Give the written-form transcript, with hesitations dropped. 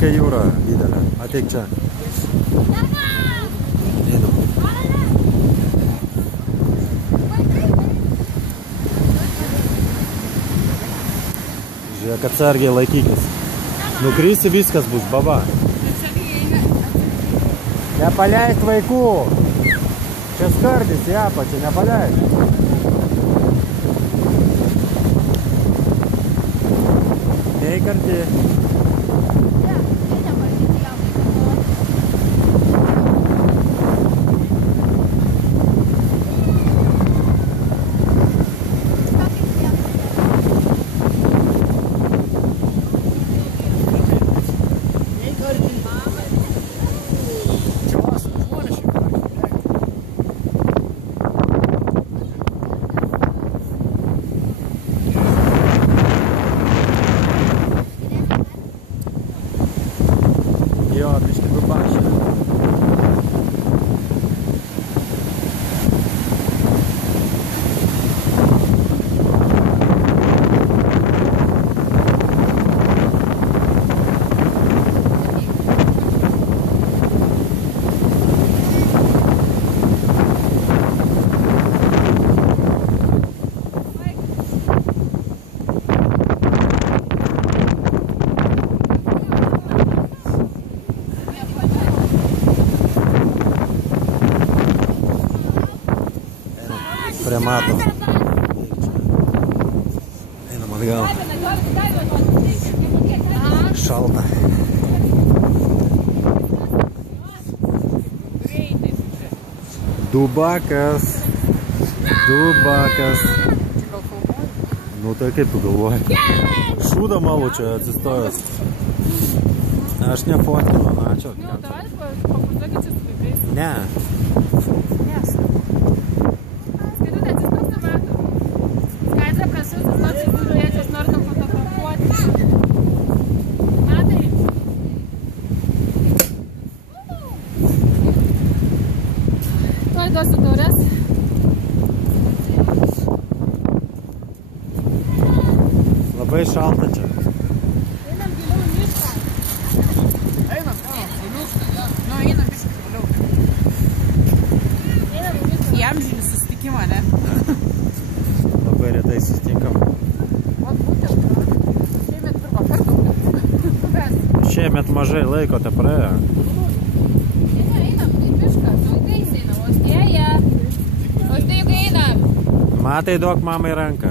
kokia jūra didelė. Ateik čia. Einam. Žiūrėk, atsargiai laikykis. Nukrisi, viskas bus, baba. Nepaleist vaikų. Čia skardis į apačią, nepaleist. Neik arti. Jo, biškį nupašė. Prie mato. Einam atgal. Šalta. Dubakas. Dubakas. Nu tai kaip tu galvoji? Šūdą malu čia atsistojęs. Aš nefotkinu, ačiū. Ne. Duosiu taures. Labai šalta čia. Einam giliau į mišką. Einam, nu einam viską giliau. Einam į mišką. Į amžinį susitikimą, ne? Labai retai susitinkam. Vat būtent. Šiemet pirmą kartą. Šiemet mažai laiko te praėjo. Einam į mišką. Matai, duok mamai ranką.